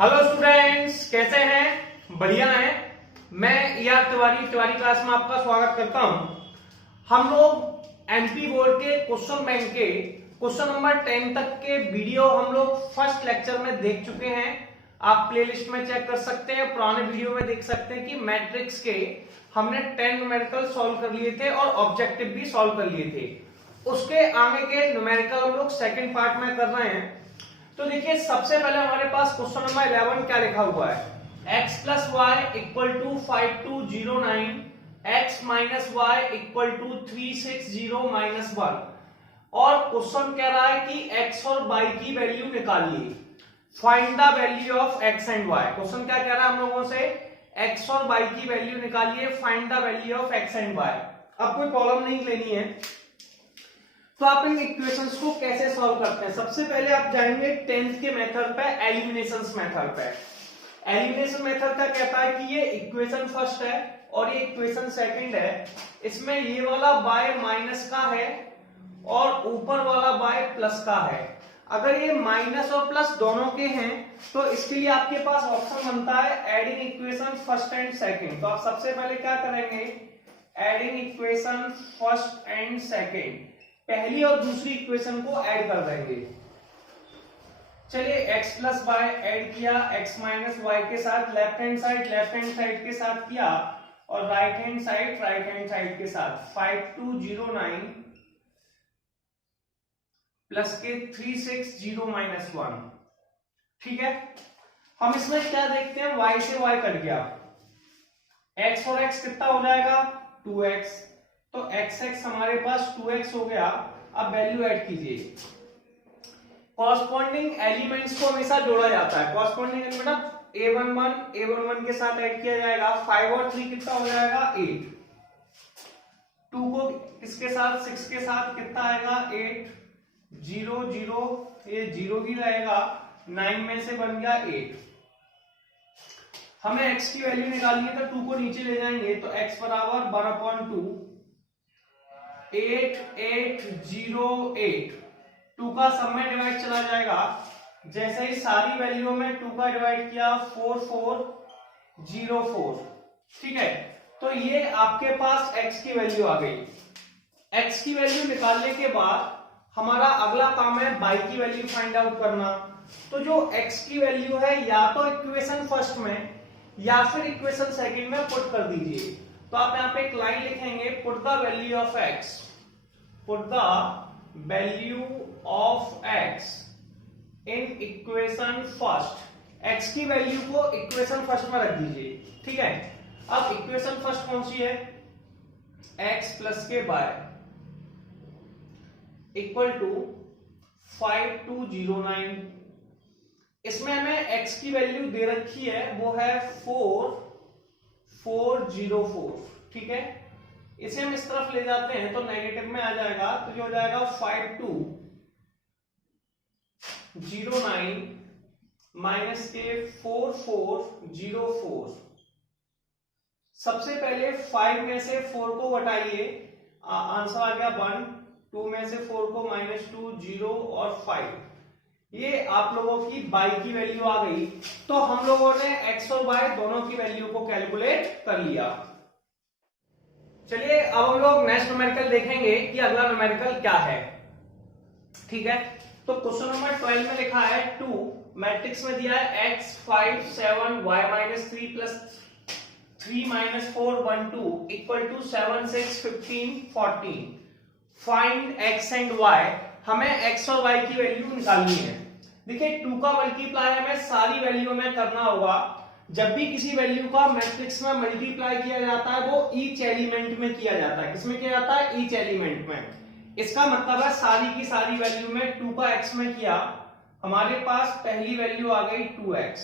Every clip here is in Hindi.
हेलो स्टूडेंट्स, कैसे हैं? बढ़िया हैं। मैं तिवारी क्लास में आपका स्वागत करता हूं। हम लोग एमपी बोर्ड के क्वेश्चन बैंक के क्वेश्चन नंबर 10 तक के वीडियो हम लोग फर्स्ट लेक्चर में देख चुके हैं। आप प्लेलिस्ट में चेक कर सकते हैं, पुराने वीडियो में देख सकते हैं कि मैट्रिक्स के हमने 10 न्यूमेरिकल सॉल्व कर लिए थे और ऑब्जेक्टिव भी सॉल्व कर लिए थे। उसके आगे के न्यूमेरिकल हम लोग सेकेंड पार्ट में कर रहे हैं। तो देखिए, सबसे पहले हमारे पास क्वेश्चन नंबर 11 क्या लिखा हुआ है, x plus y equal to 5209, x minus y equal to 360 minus 1। और क्वेश्चन कह रहा है कि x और y की वैल्यू निकालिए, find the value of x and y। Question क्या कह रहा है हम लोगों से, x और y की वैल्यू निकालिए, find the value of x and y। अब कोई प्रॉब्लम नहीं लेनी है, तो आप इन इक्वेशंस को कैसे सॉल्व करते हैं। सबसे पहले आप जाएंगे 10th के मेथड पे, एलिमिनेशन मेथड पे। एलिमिनेशन मेथड का कहता है कि ये इक्वेशन फर्स्ट है और ये इक्वेशन सेकंड है, इसमें ये वाला बाय माइनस का है और ऊपर वाला बाय प्लस का है। अगर ये माइनस और प्लस दोनों के हैं तो इसके लिए आपके पास ऑप्शन बनता है adding equation first and second. तो आप सबसे पहले क्या करेंगे, adding equation first and second, पहली और दूसरी इक्वेशन को ऐड कर देंगे। चलिए, x प्लस वाई ऐड किया, x माइनस वाई के साथ लेफ्ट हैंड साइड के साथ किया और राइट हैंड साइड के साथ 5209 प्लस के 360 माइनस 1। ठीक है, हम इसमें क्या देखते हैं, y से y कट गया, x और x कितना हो जाएगा 2x, तो x हमारे पास 2x हो गया। अब वैल्यू ऐड कीजिए, कॉरस्पॉन्डिंग एलिमेंट्स को हमेशा जोड़ा जाता है। कॉरस्पॉन्डिंग एलिमेंट a11 के साथ ऐड किया जाएगा, 5 और 3 कितना हो जाएगा 8, 2 को इसके साथ 6 के साथ कितना आएगा 8, 0 0 ये 0 ही रहेगा, 9 में से बन गया 8। हमें x की वैल्यू निकालनी है तो 2 को नीचे ले जाएंगे, तो x बराबर 1/2, 8 8 0 8, 2 का सब में डिवाइड चला जाएगा। जैसे ही सारी वैल्यू में 2 का डिवाइड किया 4 4 0 4। ठीक है, तो ये आपके पास x की वैल्यू आ गई। x की वैल्यू निकालने के बाद हमारा अगला काम है y की वैल्यू फाइंड आउट करना। तो जो x की वैल्यू है या तो इक्वेशन फर्स्ट में या फिर इक्वेशन सेकंड में पुट कर दीजिए। तो आप यहाँ पे एक लाइन लिखेंगे, put the value of x, put the value of x in equation first. x की वैल्यू को इक्वेशन फर्स्ट में रख दीजिए। ठीक है, अब इक्वेशन फर्स्ट कौन सी है, x प्लस के बाय इक्वल टू 5209। इसमें हमें x की वैल्यू दे रखी है, वो है 4404। ठीक है, इसे हम इस तरफ ले जाते हैं तो नेगेटिव में आ जाएगा, तो ये हो जाएगा 5209 माइनस के 4404। सबसे पहले 5 में से 4 को हटाइए, आंसर आ गया 1, 2 में से 4 को -2 0 और 5। ये आप लोगों की y की वैल्यू आ गई। तो हम लोगों ने x और y दोनों की वैल्यू को कैलकुलेट कर लिया। चलिए, अब हम लोग नेक्स्ट न्यूमेरिकल देखेंगे कि अगला न्यूमेरिकल क्या है। ठीक है, तो क्वेश्चन नंबर 12 में लिखा है 2, मैट्रिक्स में दिया है x 5 7 y -3 plus 3 -4 1 2 equal to 7 6 15 14। Find x and y। हमें x और y की वैल्यू निकालनी है। देखिए, 2 का मल्टीप्लाई हमें सारी वैल्यू में करना होगा। जब भी किसी वैल्यू का मैट्रिक्स में मल्टीप्लाई किया जाता है वो ईच एलिमेंट में किया जाता है। किसमें किया जाता है, ईच एलिमेंट में। इसका मतलब है सारी की सारी वैल्यू में 2 का x में किया, हमारे पास पहली वैल्यू आ गई 2x,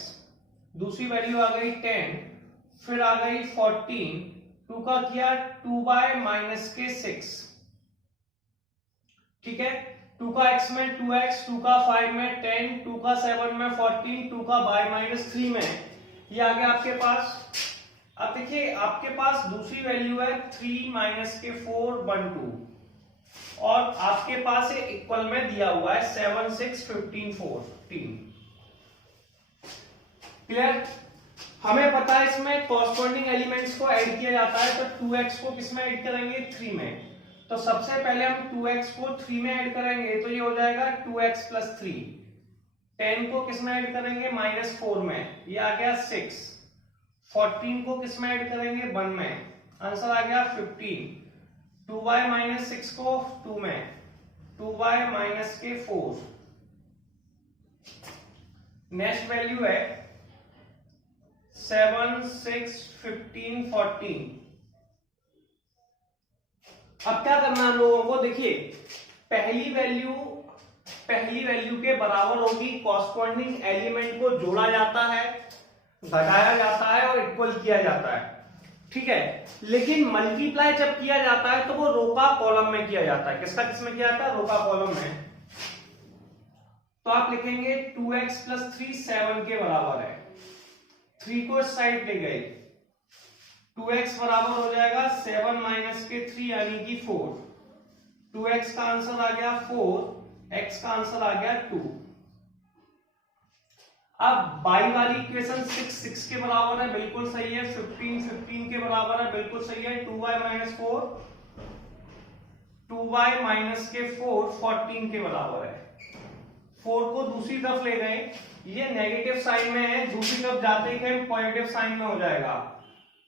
दूसरी वैल्यू आ गई 10, फिर आ गई 14, 2 का किया 2 बाय माइनस के 6। ठीक है, 2 का x में 2x, 2 का 5 में 10, 2 का 7 में 14, 2 का बाय -3 में ये आ गया आपके पास। अब देखिए, आपके पास दूसरी वैल्यू है 3 माइनस के 4 1 2 और आपके पास ये इक्वल में दिया हुआ है 7 6 15 14। क्लियर? हमें पता है इसमें कॉरस्पॉन्डिंग एलिमेंट्स को ऐड किया जाता है, तो 2x को किस में ऐड करेंगे? 3 में। तो सबसे पहले हम 2x को 3 में ऐड करेंगे तो ये हो जाएगा 2x प्लस 3। 10 को किस में ऐड करेंगे? -4 में, ये आ गया 6। 14 को किस में ऐड करेंगे? 1 में, आंसर आ गया 15। 2y - 6 को 2 में, 2y - 4। नेक्स्ट वैल्यू है 7, 6, 15, 14। अब क्या करना है हम लोगों को? देखिए, पहली वैल्यू के बराबर होगी, कॉरस्पॉन्डिंग एलिमेंट को जोड़ा जाता है, घटाया जाता है और इक्वल किया जाता है, ठीक है। लेकिन मल्टीप्लाई जब किया जाता है तो वो रो का कॉलम में किया जाता है। किसका किस में किया जाता है? रो का कॉलम में। तो आप लिखेंगे 2x प्लस 3 7 के बराबर है, 3 को इस साइड ले गए, 2x बराबर हो जाएगा 7 - 3 यानी कि 4। 2x का आंसर आ गया 4, x का आंसर आ गया 2। अब बाई वाली इक्वेशन 6 के बराबर है, बिल्कुल सही है। 15 के बराबर है, बिल्कुल सही है। 2y - 4 14 के बराबर है। 4 को दूसरी तरफ ले गए, ये नेगेटिव साइन में है, दूसरी तरफ जाते ही हम पॉजिटिव साइन में हो जाएगा।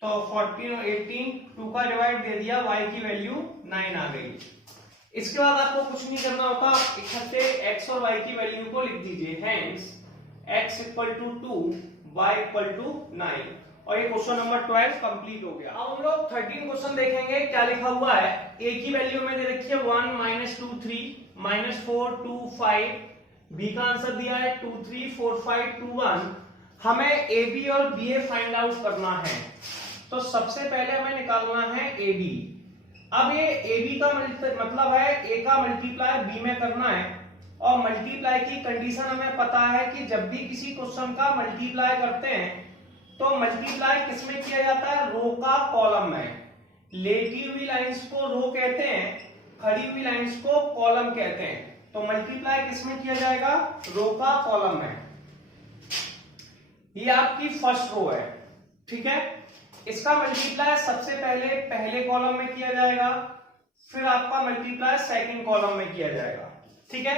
तो 14 और 18, 2 का डिवाइड दे दिया, y की वैल्यू 9 आ गई। इसके बाद आपको कुछ नहीं करना होता, इकट्ठे x और y की वैल्यू को लिख दीजिए। Hence x = 2, y = 9। और ये क्वेश्चन नंबर 12 कंप्लीट हो गया। अब हम लोग 13 क्वेश्चन देखेंगे। क्या लिखा हुआ है? a की वैल्यू में दे रखी है 1 - 2 3 -4 2 5। b का आंसर दिया है 2 3 4 5 2 1। हमें ab और ba फाइंड आउट करना है। तो सबसे पहले हमें निकालना है ab। अब ये ab का मतलब है a का मल्टीप्लाई b में करना है, और मल्टीप्लाई की कंडीशन हमें पता है कि जब भी किसी क्वेश्चन का मल्टीप्लाई करते हैं तो मल्टीप्लाई किसमें किया जाता है? रो का कॉलम में। लेटी हुई लाइंस को रो कहते हैं, खड़ी हुई लाइंस को कॉलम कहते हैं। तो मल्टीप्लाई किसमें किया जाएगा? रो का कॉलम में। ये आपकी फर्स्ट रो है, ठीक है। इसका मल्टीप्लाई सबसे पहले कॉलम में किया जाएगा, फिर आपका मल्टीप्लाई सेकंड कॉलम में किया जाएगा, ठीक है।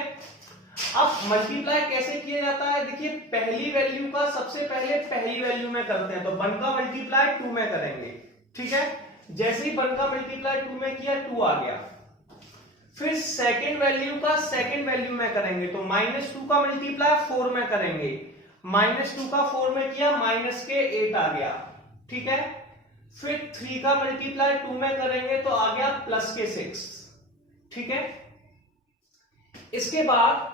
अब मल्टीप्लाई कैसे किया जाता है? देखिए, पहली वैल्यू का सबसे पहले पहली वैल्यू में करते हैं, तो 1 का मल्टीप्लाई 2 में करेंगे, ठीक है। जैसे ही 1 का मल्टीप्लाई 2 में किया, 2 आ गया। फिर सेकंड वैल्यू का सेकंड वैल्यू में करेंगे, तो -2 का मल्टीप्लाई 4 में करेंगे, -2 का 4 में किया, -8 आ गया, ठीक है। फिर 3 का मल्टीप्लाई 2 में करेंगे तो आ गया +6, ठीक है। इसके बाद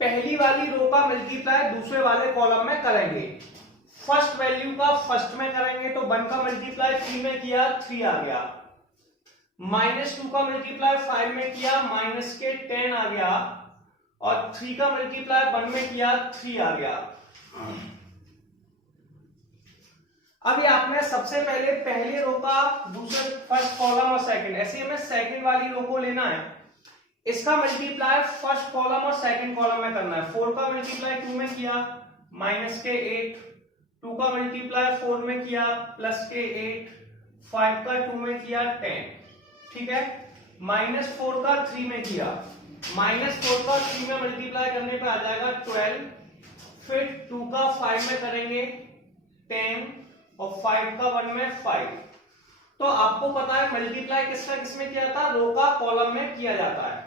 पहली वाली रो का मल्टीप्लाई दूसरे वाले कॉलम में करेंगे। फर्स्ट वैल्यू का फर्स्ट में करेंगे, तो 1 का मल्टीप्लाई 3 में किया, 3 आ गया। -2 का मल्टीप्लाई 5 में किया, -10 आ गया। और 3 का मल्टीप्लाई 1 में किया, 3 आ गया। अभी आपने सबसे पहले रो का दूसरे फर्स्ट कॉलम और सेकंड, ऐसे हमें सेकंड वाली रो को लेना है। इसका मल्टीप्लाई फर्स्ट कॉलम और सेकंड कॉलम में करना है। 4 का मल्टीप्लाई 2 में किया, -8। 2 का मल्टीप्लाई 4 में किया, +8। 5 का 2 में किया, 10, ठीक है। -4 का 3 में किया, -4 का 3 में मल्टीप्लाई करने पे आ जाएगा 12। फिर 2 का 5 में करेंगे 10, और 5 का 1 में 5। तो आपको पता है मल्टीप्लाई किसका किसमें किया था? रो का कॉलम में किया जाता है।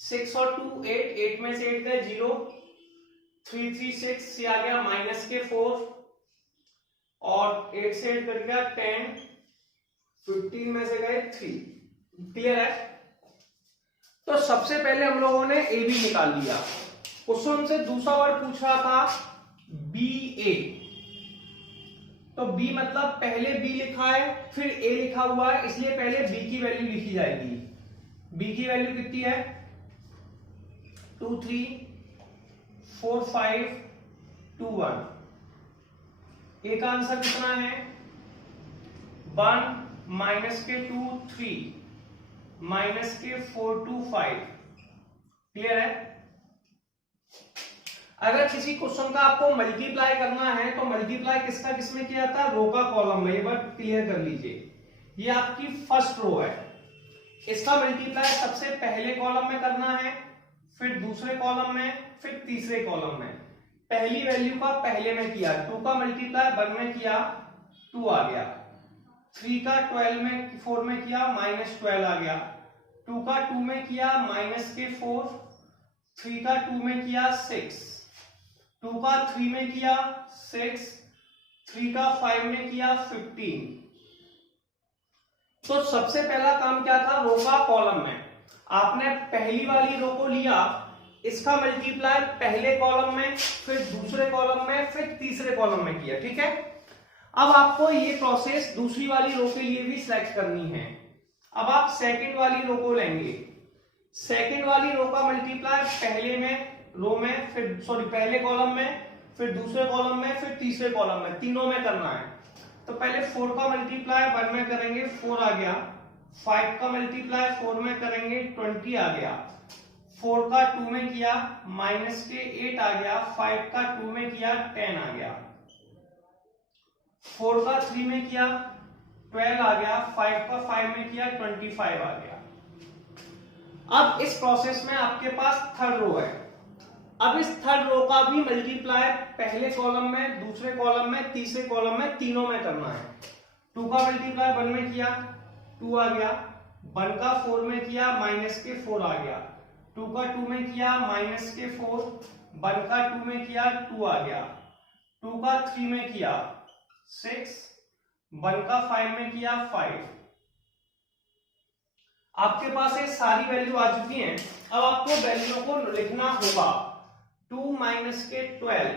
6 और 2 8, 8 में से 8 गए 0, 3 3 6, ये आ गया -4, और 8 से 8 कट गया 10, 15 में से गए 3। क्लियर है? तो सबसे पहले हम लोगों ने ए बी निकाल लिया। क्वेश्चन हमसे दूसरा वर्ड पूछ रहा था बी ए, तो b मतलब पहले b लिखा है फिर a लिखा हुआ है, इसलिए पहले b की वैल्यू लिखी जाएगी। b की वैल्यू कितनी है? 2 3 4 5 2 1। a का आंसर कितना है? 1 -2 3 -4 2 5। क्लियर है? अगर किसी क्वेश्चन का आपको मल्टीप्लाई करना है तो मल्टीप्लाई किसका किसमें किया जाता है, रो का कॉलम में। ये बात क्लियर कर लीजिए। ये आपकी फर्स्ट रो है, इसका मल्टीप्लाई सबसे पहले कॉलम में करना है, फिर दूसरे कॉलम में, फिर तीसरे कॉलम में। पहली वैल्यू का पहले में किया, 2 का मल्टीप्लाई 1 में किया, 2 आ गया। 3 का 12 में 4 में किया, -12 आ गया। 2 का 2 में किया, -4। 3 का 2 में किया 6। 2 का 3 में किया 6। 3 का 5 में किया 15। तो सबसे पहला काम क्या था, रो का कॉलम में आपने पहली वाली रो को लिया, इसका मल्टीप्लाई पहले कॉलम में, फिर दूसरे कॉलम में, फिर तीसरे कॉलम में किया। ठीक है, अब आपको ये प्रोसेस दूसरी वाली रो के लिए भी सिलेक्ट करनी है। अब आप सेकंड वाली रो को लेंगे, सेकंड वाली रो का मल्टीप्लाई पहले में रो में, फिर पहले कॉलम में, फिर दूसरे कॉलम में, फिर तीसरे कॉलम में, तीनों में करना है। तो पहले 4 का मल्टीप्लाई 1 में करेंगे, 4 आ गया। 5 का मल्टीप्लाई 4 में करेंगे, 20 आ गया। 4 का 2 में किया, -8 आ गया। 5 का 2 में किया, 10 आ गया। 4 का 3 में किया, 12 आ गया। 5 का 5 में किया, 25 आ गया। अब इस प्रोसेस में आपके पास थर्ड रो है। अब इस थर्ड रो का भी मल्टीप्लाई पहले कॉलम में, दूसरे कॉलम में, तीसरे कॉलम में, तीनों में करना है। 2 का मल्टीप्लाई 1 में किया, 2 आ गया। 1 का 4 में किया, -4 आ गया। 2 का 2 में किया, -4। 1 का 2 में किया, 2 आ गया। 2 का 3 में किया 6। 1 का 5 में किया 5। आपके पास ये सारी वैल्यू आ चुकी हैं। अब आपको वैल्यू को लिखना होगा। 2 - 12,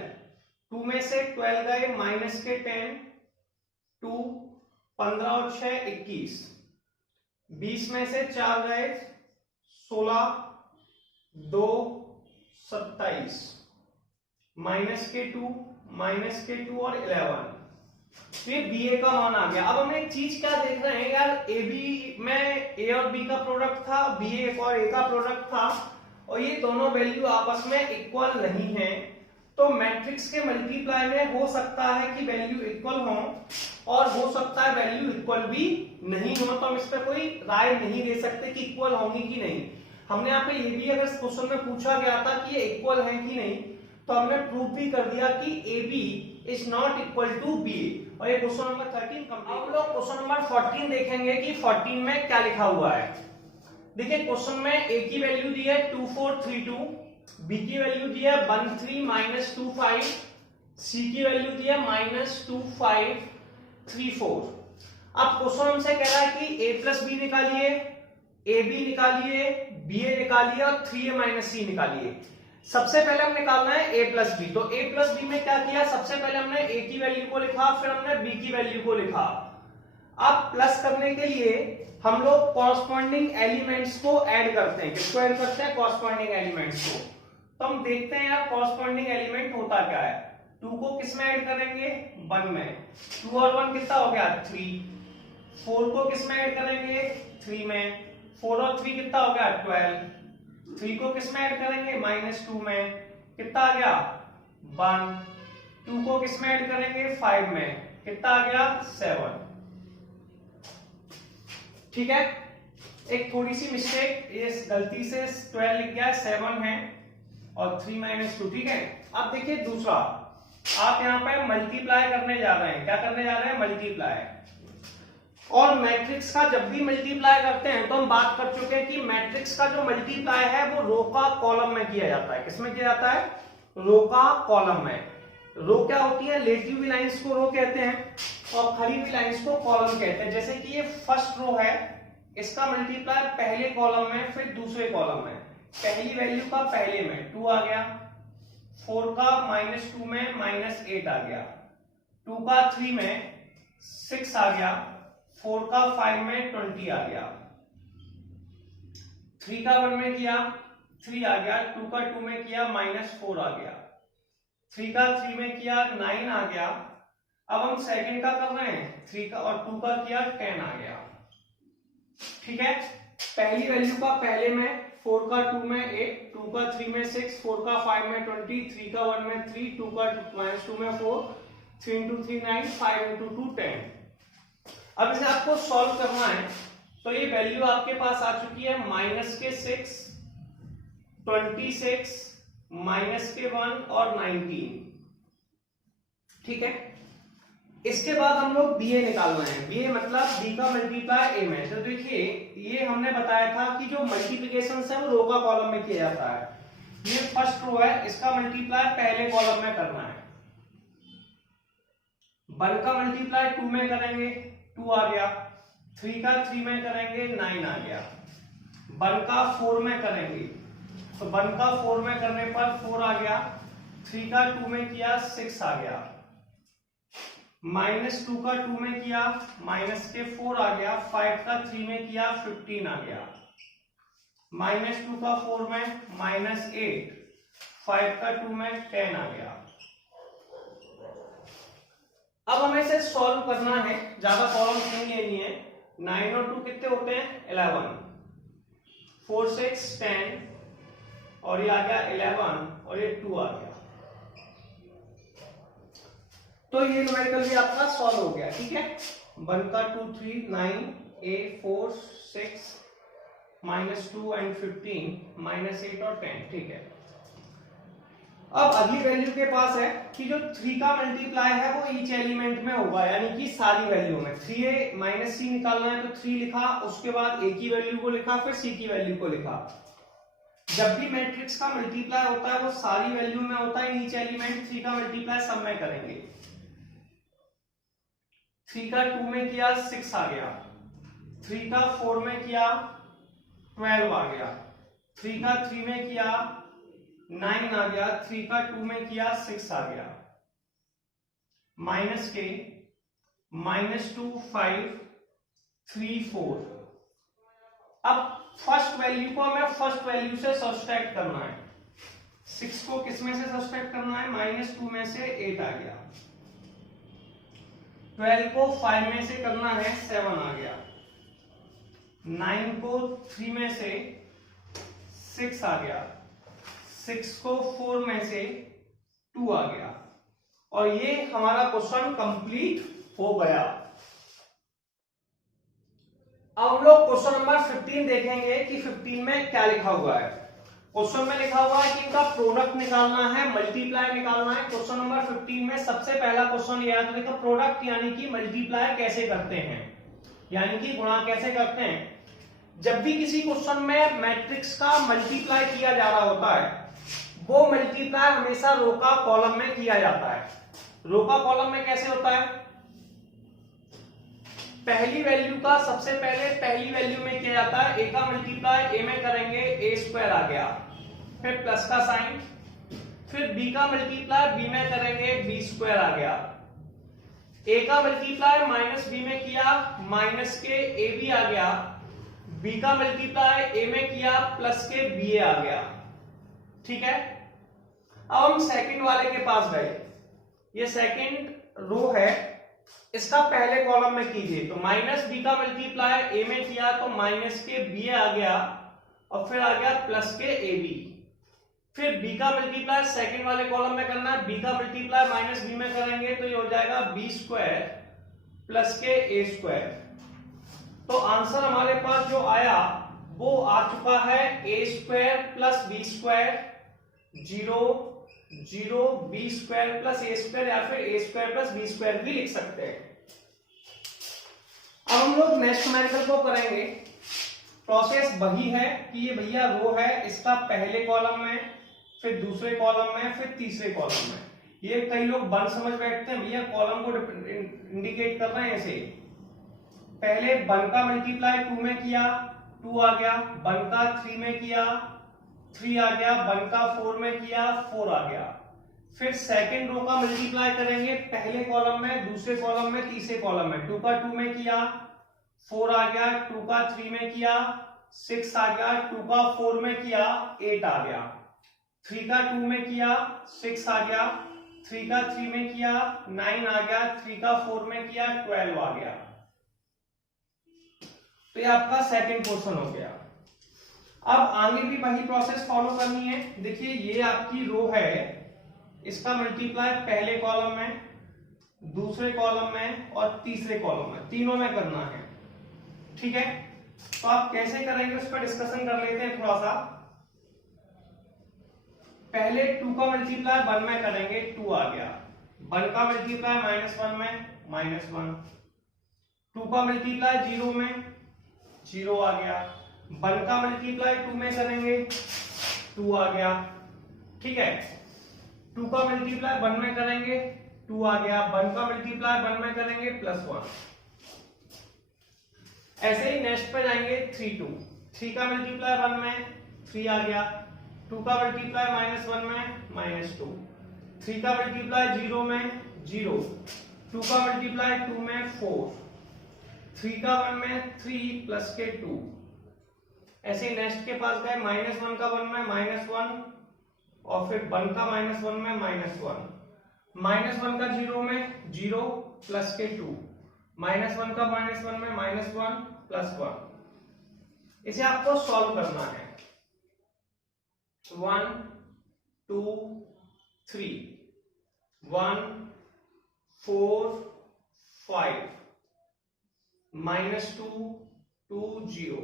2 में से 12 गए, -10, 2, 15 और 6 21, 20 में से 4 गए, 16, 2 27, -2 और 11। ये बी ए का मान आ गया। अब हम एक चीज क्या देख रहे हैं यार, ए बी में ए और बी का प्रोडक्ट था, बी ए और ए का प्रोडक्ट था, और ये दोनों वैल्यू आपस में इक्वल नहीं है। तो मैट्रिक्स के मल्टीप्लाई में हो सकता है कि वैल्यू इक्वल हो, और हो सकता है वैल्यू इक्वल भी नहीं हो। तो हम इस पर कोई राय नहीं दे सकते कि इक्वल होंगी कि नहीं। हमने यहाँ पे ये भी अगर क्वेश्चन में पूछा गया था कि ये इक्वल है कि नहीं, तो हमने प्रूव भी कर दिया कि A B is not equal to B A. और ये क्वेश्चन नंबर 13 कंप्लीट। अब लोग क्वेश्चन नंबर 14 देखेंगे कि 14 में क्या लिखा हुआ है। देखिए क्वेश्चन में ए की वैल्यू दी है 2432, बी की वैल्यू दी है 13 - 25, सी की वैल्यू दी है -2534। अब क्वेश्चन हमसे कह रहा है कि a प्लस बी निकालिए, ए बी निकालिए, बी ए निकालिए और 3a - c निकालिए। सबसे पहले हम निकालना है a प्लस बी। तो a प्लस बी में क्या किया, सबसे पहले हमने a की वैल्यू को लिखा, फिर हमने b की वैल्यू को लिखा। अब प्लस करने के लिए हम लोग कॉरस्पॉन्डिंग एलिमेंट्स को ऐड करते हैं। किसको ऐड करते हैं, कॉरस्पॉन्डिंग एलिमेंट्स को। तो हम देखते हैं यार कॉरस्पॉन्डिंग एलिमेंट होता क्या है। 2 को किस में ऐड करेंगे, 1 में। 2 और 1 कितना हो गया, 3। 4 को किस में ऐड करेंगे, 3 में। 4 और 3 कितना हो गया, 12। 3 को किस में ऐड करेंगे, -2 में। कितना आ गया, 1। 2 को किस में ऐड करेंगे, 5 में। कितना आ गया, 7। ठीक है, एक थोड़ी सी मिस्टेक, ये गलती से 12 लिख गया, 7 है और 3 - 2। ठीक है, अब देखिए दूसरा, आप यहाँ पे मल्टीप्लाई करने जा रहे हैं। क्या करने जा रहे हैं, मल्टीप्लाई। और मैट्रिक्स का जब भी मल्टीप्लाई करते हैं तो हम बात कर चुके हैं कि मैट्रिक्स का जो मल्टीप्लाई है वो रो का कॉलम में किया जाता है। किसमें किया जाता है, रो का कॉलम में। रो क्या होती है, लेटी हुई लाइंस को रो कहते हैं और खड़ी हुई लाइंस को कॉलम कहते हैं। जैसे कि ये फर्स्ट रो है, इसका मल्टीप्लाई पहले कॉलम में, फिर दूसरे कॉलम में। पहली वैल्यू का पहले में 2 आ गया, 4 का -2 में -8 आ गया, 2 का 3 में 6 आ गया, 4 का 5 में 20 आ गया, 3 का 1 में किया 3 आ गया, 2 का 2 में किया -4 आ गया, 3 का 3 में किया 9 आ गया। अब हम सेकंड का कर रहे हैं, 3 का और 2 का किया 10 आ गया। ठीक है, पहली वैल्यू का पहले में, 4 का 2 में 8, 2 का 3 में 6, 4 का 5 में 20, 3 का 1 में 3, 2 का -2 में 4, 3 into 3 9, 5 into 2 10। अब इसे आपको सॉल्व करना है तो ये वैल्यू आपके पास आ चुकी है -6, 26, -1 और 19। ठीक है, इसके बाद हम लोग बी ए निकालना है। बी ए मतलब बी का मल्टीप्लाई ए में। तो देखिए ये हमने बताया था कि जो मल्टीप्लिकेशन है वो रो का कॉलम में किया जाता है। ये फर्स्ट रो है, इसका मल्टीप्लाई पहले कॉलम में करना है। 1 का मल्टीप्लाई 2 में करेंगे, 2 आ गया। 3 का 3 में करेंगे, 9 आ गया। 1 का 4 में करेंगे तो 1 का 4 में करने पर 4 आ गया। 3 का 2 में किया, 6 आ गया। -2 का 2 में किया, -4 आ गया। 5 का 3 में किया, 15 आ गया। -2 का 4 में -8, 5 का 2 में 10 आ गया। अब हमें इसे सॉल्व करना है, ज्यादा कॉलम्स नहीं लेनी है। 9 और 2 कितने होते हैं? 11। 4 6 10 और ये आ गया 11 और ये 2 आ गया। तो ये न्यूमेरिकल भी आपका सॉल्व हो गया। ठीक है, 1 का 2 3 9 8 4 6 -2 एंड 15 -8 और 10। ठीक है, अब अगली वैल्यू के पास है कि जो 3 का मल्टीप्लाई है वो ईच एलिमेंट में होगा, यानी कि सारी वैल्यू में। 3a - c निकालना है तो 3 लिखा, उसके बाद a की वैल्यू को लिखा, फिर c की वैल्यू को लिखा। जब भी मैट्रिक्स का मल्टीप्लाई होता है वो सारी वैल्यू में होता है, ईच एलिमेंट। 3 का मल्टीप्लाई सब में करेंगे। 3 का 2 में किया, 6 आ गया। 3 का 4 में किया, 12 आ गया। 3 का 3 में किया, 9 आ गया। 3 का 2 में किया, 6 आ गया। -2 5 3 4। अब फर्स्ट वैल्यू को हमें फर्स्ट वैल्यू से सब्सट्रैक्ट करना है। 6 को किस में से सब्सट्रैक्ट करना है? -2 में से 8 आ गया। 12 को 5 में से करना है, 7 आ गया। 9 को 3 में से 6 आ गया। 6 को 4 में से 2 आ गया। और ये हमारा क्वेश्चन कंप्लीट हो गया। अब हम लोग क्वेश्चन नंबर 15 देखेंगे कि 15 में क्या लिखा हुआ है। क्वेश्चन में लिखा हुआ है कि इनका प्रोडक्ट निकालना है, मल्टीप्लाई निकालना है। क्वेश्चन नंबर 15 में सबसे पहला क्वेश्चन ये है, देखो प्रोडक्ट यानी कि मल्टीप्लाई कैसे करते हैं, यानी कि गुणा कैसे करते हैं। जब भी किसी क्वेश्चन में मैट्रिक्स का मल्टीप्लाई किया जा रहा होता है, वो मल्टीप्लाई हमेशा रो का कॉलम में किया जाता है। रो का कॉलम में कैसे होता है? पहली वैल्यू का सबसे पहले पहली वैल्यू में किया जाता है। ए का मल्टीप्लाई ए में करेंगे, ए स्क्वायर आ गया, फिर प्लस का साइन। फिर बी का मल्टीप्लाई बी में करेंगे, बी स्क्वायर आ गया। ए का मल्टीप्लाई माइनस बी में किया, माइनस के ए बी आ गया। बी का मल्टीप्लाई ए में किया, प्लस के बी ए आ गया। ठीक है, अब हम सेकंड वाले के पास गए। ये सेकंड रो है, इसका पहले कॉलम में कीजिए। तो माइनस बी का मल्टीप्लाई ए में किया तो माइनस के बी आ गया और फिर आ गया प्लस के ए बी। फिर बी का मल्टीप्लाई सेकंड वाले कॉलम में करना है। बी का मल्टीप्लाई माइनस बी में करेंगे तो ये हो जाएगा बी स्क्वायर प्लस के ए स्क्वायर। तो आंसर हमारे पास जो आया वो आ चुका है A square plus B square 0 0 B square plus A square, या फिर A square plus B square भी लिख सकते हैं। अब हम लोग नेक्स्ट न्यूमेरिकल को करेंगे। प्रोसेस वही है कि ये भैया रो है, इसका पहले कॉलम में, फिर दूसरे कॉलम में, फिर तीसरे कॉलम में। ये कई लोग बन समझ बैठते हैं, भैया कॉलम को इंडिकेट कर रहे हैं ऐसे। पहले 1 का मल्टीप्लाई 2 में किया, 2 आ गया। 1 का 3 में किया, 3 आ गया। 1 का 4 में किया, 4 आ गया। फिर सेकंड रो का मल्टीप्लाई करेंगे, पहले कॉलम में, दूसरे कॉलम में, तीसरे कॉलम में। 2 का 2 में किया, 4 आ गया। 2 का 3 में किया, 6 आ गया। 2 का 4 में किया, 8 आ गया। 3 का 2 में किया, 6 आ गया। 3 का 3 में किया, 9 आ गया। 3 का 4 में किया, 12 आ गया। तो ये आपका सेकंड क्वेश्चन हो गया। अब आगे भी वही प्रोसेस फॉलो करनी है। देखिए ये आपकी रो है, इसका मल्टीप्लाई पहले कॉलम में, दूसरे कॉलम में और तीसरे कॉलम में, तीनों में करना है। ठीक है, तो आप कैसे करेंगे उस पर डिस्कशन कर लेते हैं थोड़ा सा। पहले 2 का मल्टीप्लाई 1 में करेंगे, 2 आ गया। 1 का मल्टीप्लाई -1 में, -1। 2 का मल्टीप्लाई 0 में, 0 आ गया। 1 का मल्टीप्लाई 2 में करेंगे, 2 आ गया। ठीक है, 2 का मल्टीप्लाई 1 में करेंगे, 2 आ गया। 1 का मल्टीप्लाई 1 में करेंगे, +1। ऐसे ही नेक्स्ट पे जाएंगे 3 का मल्टीप्लाई 1 में, 3 आ गया। 2 का मल्टीप्लाई -1 में, -2। 3 का मल्टीप्लाई 0 में, 0। 2 का मल्टीप्लाई 2 में, 4। 3 का 1 में, 3 प्लस के 2। ऐसे ही नेक्स्ट के पास गए, -1 का 1 में, -1 और फिर 1 का -1 में, -1। -1 का 0 में, 0 प्लस के 2। -1 का -1 में, -1 प्लस 1। इसे आपको सॉल्व करना है। 1 2 3 1 4 5 -2 2 0।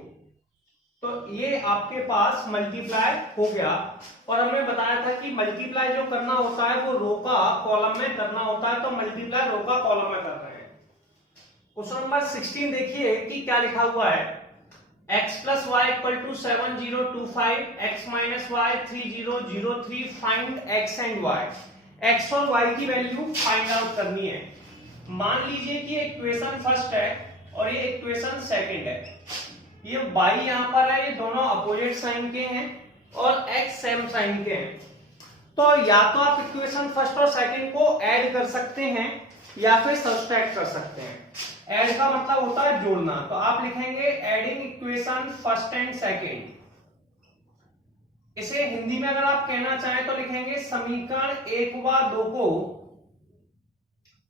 तो ये आपके पास मल्टीप्लाई हो गया। और हमने बताया था कि मल्टीप्लाई जो करना होता है वो रो का कॉलम में करना होता है, तो मल्टीप्लाई रो का कॉलम में कर रहे हैं। क्वेश्चन नंबर 16 देखिए कि क्या लिखा हुआ है। x + y = 7025, x - y 3003, find x and y। x और y की वैल्यू फाइंड आउट करनी है। मान लीजिए कि इक्वेशन फर्स्ट है और ये इक्वेशन सेकंड है। ये y यहां पर है, ये दोनों अपोजिट साइन के हैं और x सेम साइन के हैं। तो या तो आप इक्वेशन फर्स्ट और सेकंड को ऐड कर सकते हैं या फिर सब्सट्रैक्ट कर सकते हैं। ऐड का मतलब होता है जोड़ना, तो आप लिखेंगे adding equation first and second. इसे हिंदी में अगर आप कहना चाहें तो लिखेंगे समीकरण 1 व 2 को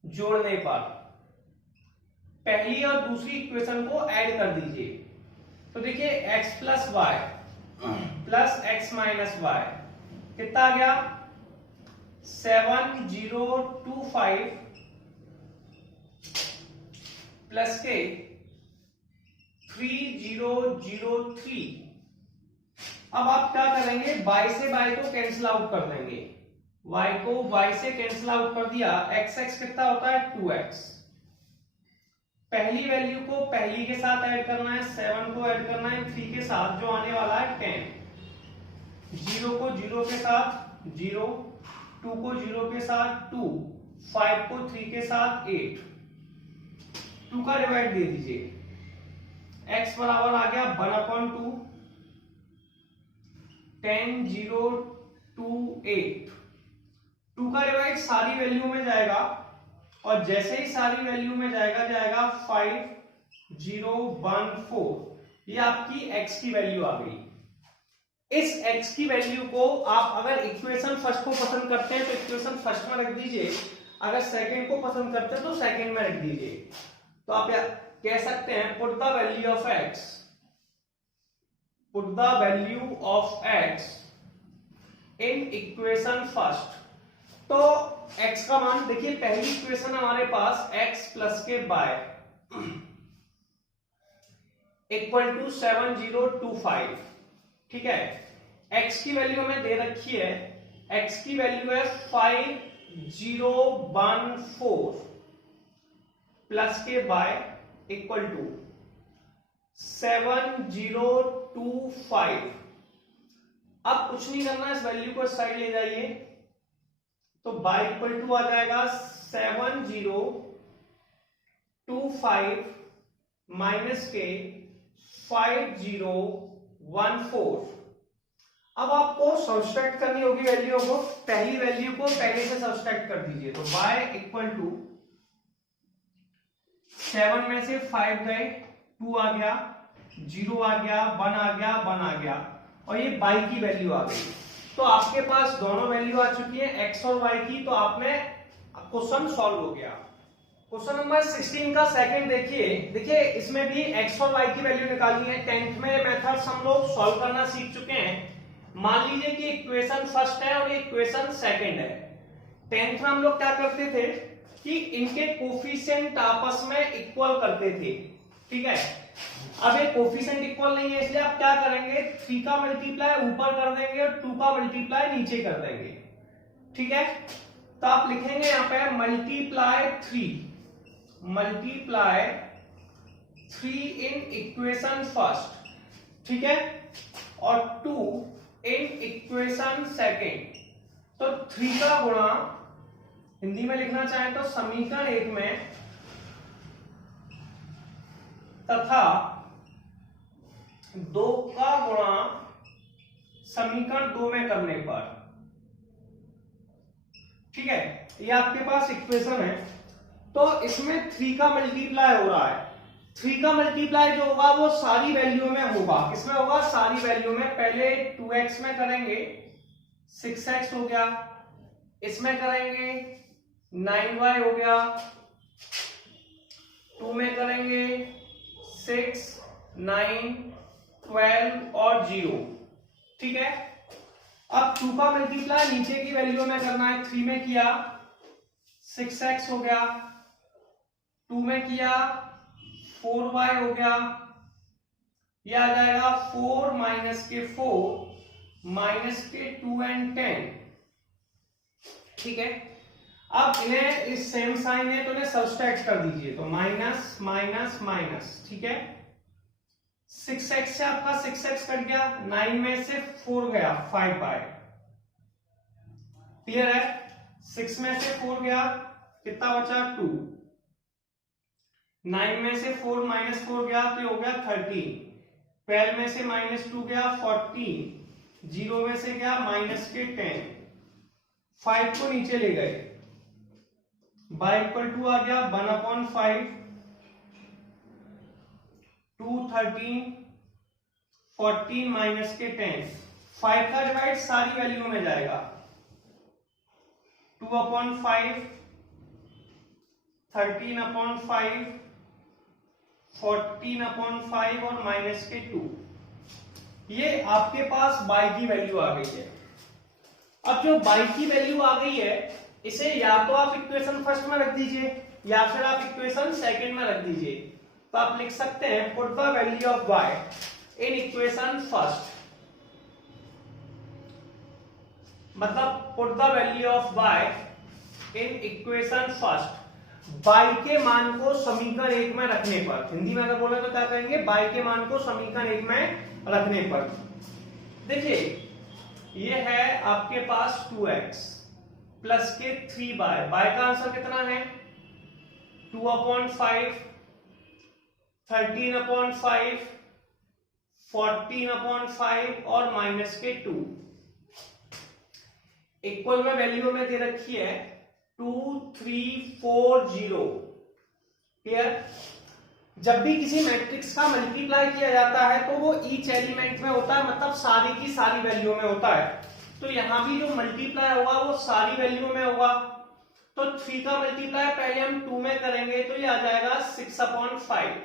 जोड़ने पर पहली और दूसरी इक्वेशन को ऐड कर दीजिए। तो देखिए x + y plus x - y कितना आ गया, 7025 प्लस के 3003। अब आप क्या करेंगे, y से y को कैंसिल आउट कर देंगे। y को y से कैंसिल आउट कर दिया, x कितना होता है 2x। पहली वैल्यू को पहली के साथ ऐड करना है, 7 को ऐड करना है 3 के साथ, जो आने वाला है 10। 0 को 0 के साथ 0, 2 को 0 के साथ 2, 5 को 3 के साथ 8। 2 का डिवाइड दे दीजिए, x बराबर आ गया 1/2, 10 0 2 8। 2 का डिवाइड सारी वैल्यू में जाएगा और जैसे ही सारी वैल्यू में जाएगा 5 0 1 4। ये आपकी x की वैल्यू आ गई। इस x की वैल्यू को आप अगर इक्वेशन फर्स्ट को पसंद करते हैं तो इक्वेशन फर्स्ट में रख दीजिए, अगर सेकंड को पसंद करते हैं तो सेकंड में रख दीजिए। तो आप कह सकते हैं put the value of x, put the value of x in equation first. तो x का मान देखिए, पहली इक्वेशन हमारे पास x प्लस के y = 7025। ठीक है, x की वैल्यू हमें दे रखी है, x की वैल्यू है 5014 प्लस के y = 7025। अब कुछ नहीं करना, इस वैल्यू को साइड ले जाइए तो y = आ जाएगा 7025 माइनस के 5014। अब आपको सब्सट्रैक्ट करनी होगी वैल्यू को, पहली वैल्यू को पहले से सब्सट्रैक्ट कर दीजिए। तो y = 7 में से 5 गए, 2 आ गया, 0 आ गया, 1 आ गया, 1 आ गया और ये y की वैल्यू आ गई। तो आपके पास दोनों वैल्यू आ चुकी है x और y की, तो आपने क्वेश्चन सॉल्व हो गया। क्वेश्चन नंबर 16 का सेकंड देखिए इसमें भी x और y की वैल्यू निकालनी है। 10th में मेथड्स हम लोग सॉल्व करना सीख चुके हैं। मान लीजिए कि इक्वेशन फर्स्ट है और इक्वेशन सेकंड है। 10th में हम लोग क्या करते थे कि इनके कोफिशिएंट आपस में इक्वल करते थे, ठीक है। अब ये कोफिशिएंट इक्वल नहीं है, इसलिए आप क्या करेंगे, 3 का मल्टीप्लाई ऊपर कर देंगे और 2 का मल्टीप्लाई नीचे कर देंगे, ठीक है। तो आप लिखेंगे यहां पे मल्टीप्लाई 3 इन इक्वेशन फर्स्ट, ठीक है, और 2 इन इक्वेशन सेकंड। तो 3 का गुणा हिंदी में लिखना चाहें तो समीकरण 1 में तथा 2 का गुणा समीकरण 2 में करने पर, ठीक है। ये आपके पास इक्वेशन है। तो इसमें 3 का मल्टीप्लाई हो रहा है। 3 का मल्टीप्लाई जो होगा वो सारी वैल्यू में होगा। किसमें होगा? सारी वैल्यू में। पहले 2x में करेंगे 6x हो गया, इसमें करेंगे 9y हो गया, 2 में करेंगे 6, 9, 12 और 0, ठीक है। अब 2 का मल्टीप्लाई नीचे की वैल्यू में करना है। 3 में किया 6x हो गया, 2 में किया 4y हो गया, यह आ जाएगा 4 माइनस के 4 माइनस के 2 एंड 10, ठीक है। अब इन्हें इस सेम साइन है तो इन्हें सब्सट्रैक्ट कर दीजिए, तो माइनस माइनस माइनस, ठीक है। 6x से आपका 6x कट गया, 9 में से 4 गया 5y, क्लियर है। 6 में से 4 गया, कितना बचा 2, 9 में से 4 माइनस 4 गया तो हो गया 13, 12 में से माइनस 2 गया 14, 0 में से गया माइनस के 10, 5 को नीचे ले गए, y इक्वल टू आ गया 1/5, 2, 13, 14 माइनस के 10, 5 का डिवाइड सारी वैल्यू में जाएगा, 2/5, 13/5, 14/5 और माइनस के 2। ये आपके पास y की वैल्यू आ गई है। अब जो y की वैल्यू आ गई है इसे या तो आप इक्वेशन फर्स्ट में रख दीजिए या फिर आप इक्वेशन सेकंड में रख दीजिए। तो आप लिख सकते हैं put the value of y in equation first, मतलब put the value of y in equation first. y के मान को समीकरण 1 में रखने पर, हिंदी में अगर बोले तो क्या कहेंगे, y के मान को समीकरण 1 में रखने पर। देखिए ये है आपके पास 2x प्लस के 3y, y का आंसर कितना है 2/5, 13/5, 14/5 और माइनस के 2। इक्वल में वैल्यू में दे रखी है 2, 3, 4, 0, क्लियर। जब भी किसी मैट्रिक्स का मल्टीप्लाई किया जाता है तो वो ईच एलिमेंट में होता है, मतलब सारी की सारी वैल्यू में होता है। तो यहां भी जो मल्टीप्लाई होगा वो सारी वैल्यू में होगा। तो 3 का मल्टीप्लाई पहले हम 2 में करेंगे तो ये आ जाएगा 6/5,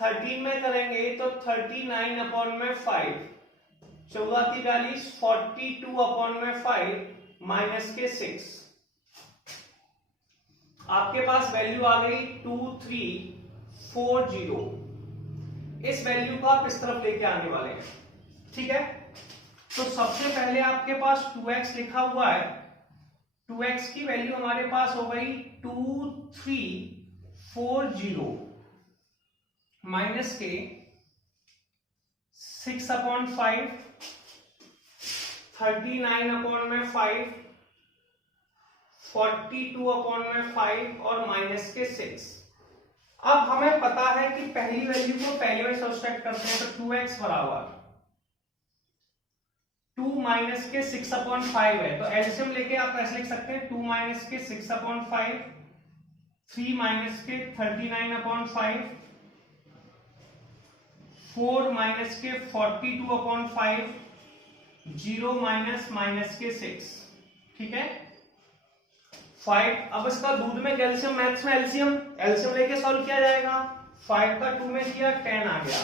13 में करेंगे तो 39/5, 14 42, 42/5 माइनस के 6। आपके पास वैल्यू आ गई 2, 3, 4, 0। इस वैल्यू को आप इस तरफ लेके आने वाले हैं, ठीक है। तो सबसे पहले आपके पास 2x लिखा हुआ है, 2x की वैल्यू हमारे पास हो गई 2, 3, 4, 0 माइनस के 6/5, 39/5, 42/5 और माइनस के 6। अब हमें पता है कि पहली वैल्यू को पहले में सब्सट्रैक्ट करते हैं तो 2x बराबर 2 माइनस के 6/5 है, तो एलसीएम लेके आप ऐसे लिख सकते हैं 2 माइनस के 6/5, 3 माइनस के 39/5, 4 माइनस के 42/5, 0 माइनस के 6, ठीक है। 5, अब इसका दूध में कैल्शियम, मैथ्स में एलसीएम, एलसीएम लेके सॉल्व किया जाएगा। 5 का 2 में किया 10 आ गया,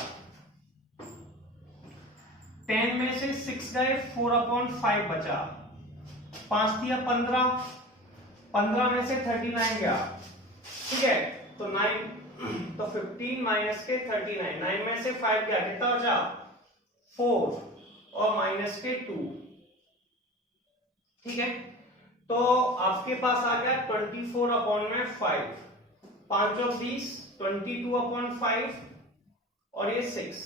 10 में से 6 गए 4/5 बचा, 5 दिया 15, 15 में से 39 गया, ठीक है, तो 9, तो 15 माइनस के 39, 9 में से 5 गया, कितना बचा 4 और माइनस के 2, ठीक है, तो आपके पास आ गया 24/5, 5 और 20 22/5 और ये 6।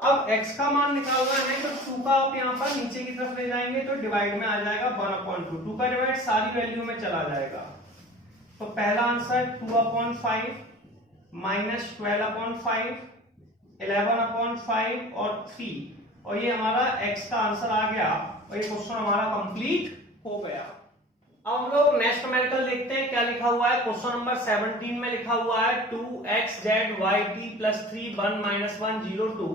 अब x का मान निकालना है तो 2 का आप यहाँ पर नीचे की तरफ ले जाएंगे तो डिवाइड में आ जाएगा 1/2, 2 का डिवाइड सारी वैल्यू में चला जाएगा, तो पहला आंसर 2/5 माइनस 12/5, 11/5 और 3, और ये हमारा x का आंसर आ गया और ये क्वेश्चन हमारा कंप्लीट हो गया। अब हम लोग नेक्स्ट न्यूमेरिकल देखते हैं क्या लिखा हुआ है। क्वेश्चन नंबर 17 में लिखा हुआ है 2xzyt + 3 1 - 1 0 2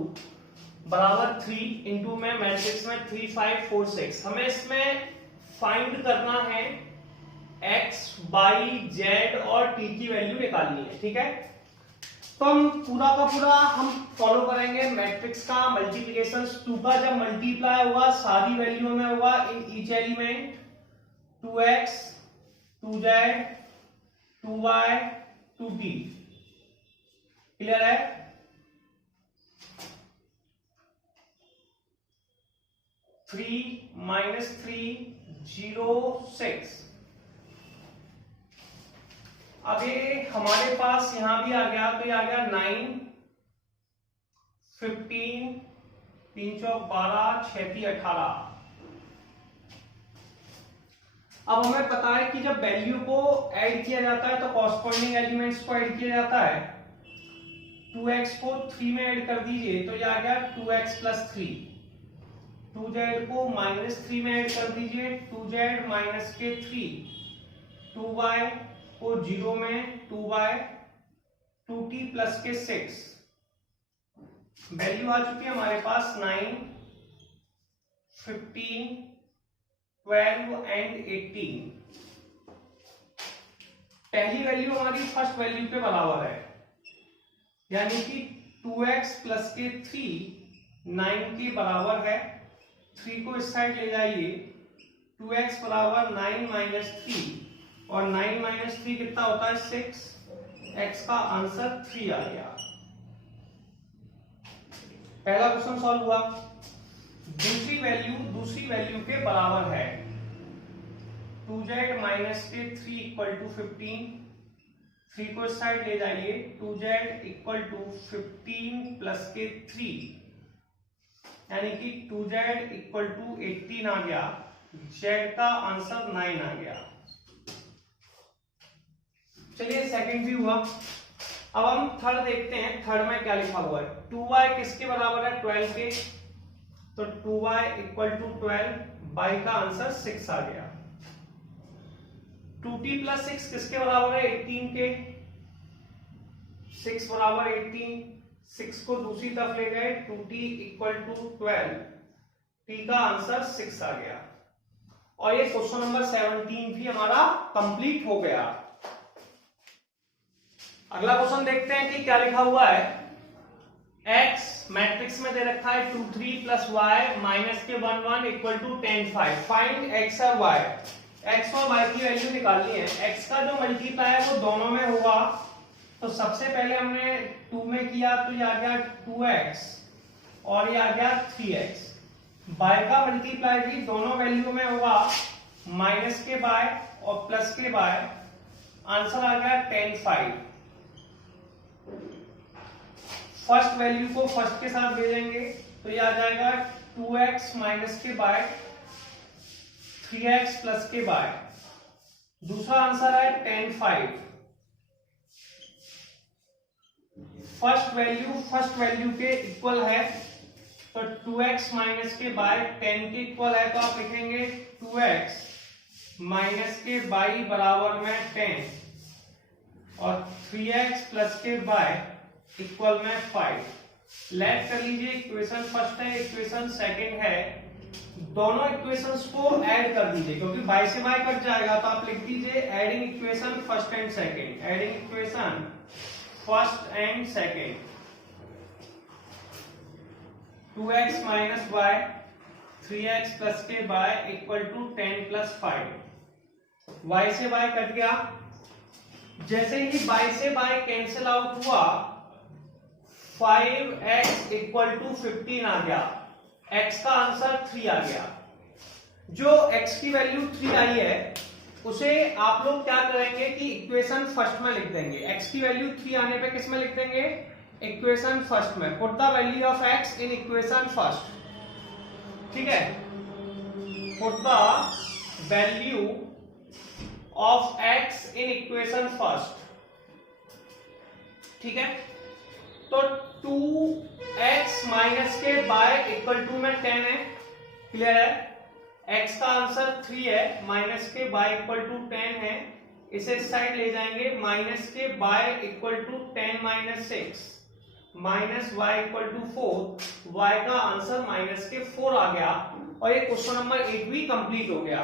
बराबर 3 इंटू में मैट्रिक्स में 3 5 4 6। हमें इसमें फाइंड करना है x, y, z और t की वैल्यू निकालनी है, ठीक है। तो हम पूरा का पूरा हम फॉलो करेंगे मैट्रिक्स का मल्टीप्लिकेशन। 2 का जब मल्टीप्लाई होगा सारी वैल्यू में होगा in each element, 2x 2z 2y 2t, clear है। Three minus 3 0 6। अब ये हमारे पास यहां भी आ गया तो ये आ गया 9 15 3 चौक 12 6 × 18। अब हमें पता है कि जब वैल्यू को ऐड किया जाता है तो कॉरस्पॉन्डिंग एलिमेंट्स को ऐड किया जाता है। 2x को 3 में ऐड कर दीजिए तो ये आ गया 2x + 3, 2z को -3 में ऐड कर दीजिए 2z - 3, 2y को 0 में 2y, 2t + 6। वैल्यू आ चुकी है हमारे पास 9 15 12 एंड 18। पहली वैल्यू हमारी फर्स्ट वैल्यू के बराबर है, यानी कि 2x + 3 9 के बराबर है। 3 को इस साइड ले जाइए, 2x = 9 - 3 और 9 - 3 कितना होता है 6। x का आंसर 3 आ गया। पहला क्वेश्चन सॉल्व हुआ। दूसरी वैल्यू के बराबर है 2z - 3 = 15। 3 को इस साइड ले जाइए, 2z = 15 + 3 यानी कि 2z = 18 आ गया। z का आंसर 9 आ गया। चलिए सेकंड भी हुआ। अब हम थर्ड देखते हैं, थर्ड में क्या लिखा हुआ है। 2y किसके बराबर है 12 के, तो 2y = 12, y का आंसर 6 आ गया। 2t + 6 किसके बराबर है 18 के, 6 = 18, 6 को दूसरी तरफ ले गए, 2t = 12, t का आंसर 6 आ गया। और ये क्वेश्चन नंबर 17 भी हमारा कंप्लीट हो गया। अगला क्वेश्चन देखते हैं कि क्या लिखा हुआ है। x मैट्रिक्स में दे रखा है 2 3 + y -1 1 = 10 5। फाइंड x और y। x और y की वैल्यू निकालनी है। x का जो मल्टीप्लाई है वो दोनों में होगा, तो सबसे पहले हमने 2 में किया तो ये आ गया 2x और ये आ गया 3x। y का मल्टीप्लाई भी दोनों वैल्यू में होगा, माइनस के बाय और प्लस के बाय। आंसर आ गया 10 5। फर्स्ट वैल्यू को फर्स्ट के साथ भेजेंगे तो ये आ जाएगा 2x माइनस के बाय 3x प्लस के बाय। दूसरा आंसर है 10 5। फर्स्ट वैल्यू के इक्वल है तो 2x माइनस के बाय 10 के इक्वल है, तो आप लिखेंगे 2x माइनस के बाई बराबर में 10 और 3x प्लस के बाय इक्वल में 5। लेट कर लीजिए, इक्वेशन फर्स्ट है, इक्वेशन सेकंड है। दोनों इक्वेशंस को ऐड कर दीजिए, क्योंकि बाई से बाई कट जाएगा, तो आप लिख दीजिए adding equation first and second, adding equation first and second. 2x minus Y 3x plus के bye equal to 10 plus 5। Y से बाय कट गया, जैसे ही बाई से बाय कैंसिल आउट हुआ 5x इक्वल टू 15 आ गया, x का आंसर 3 आ गया। जो x की वैल्यू 3 आई है उसे आप लोग क्या करेंगे कि इक्वेशन फर्स्ट में लिख देंगे। x की वैल्यू 3 आने पे किस में लिख देंगे? इक्वेशन फर्स्ट में। Put the value of x in equation first, ठीक है। Put the value of x in equation first, ठीक है। तो 2x माइनस के बाय इक्वल टू में 10 है, क्लियर है। x का आंसर 3 है, माइनस के बाय इक्वल टू 10 है, इसे साइड ले जाएंगे। माइनस के bye equal to 10 minus 6 minus y equal to 4, y का आंसर माइनस के 4 आ गया, और ये क्वेश्चन नंबर 8 भी कंप्लीट हो गया।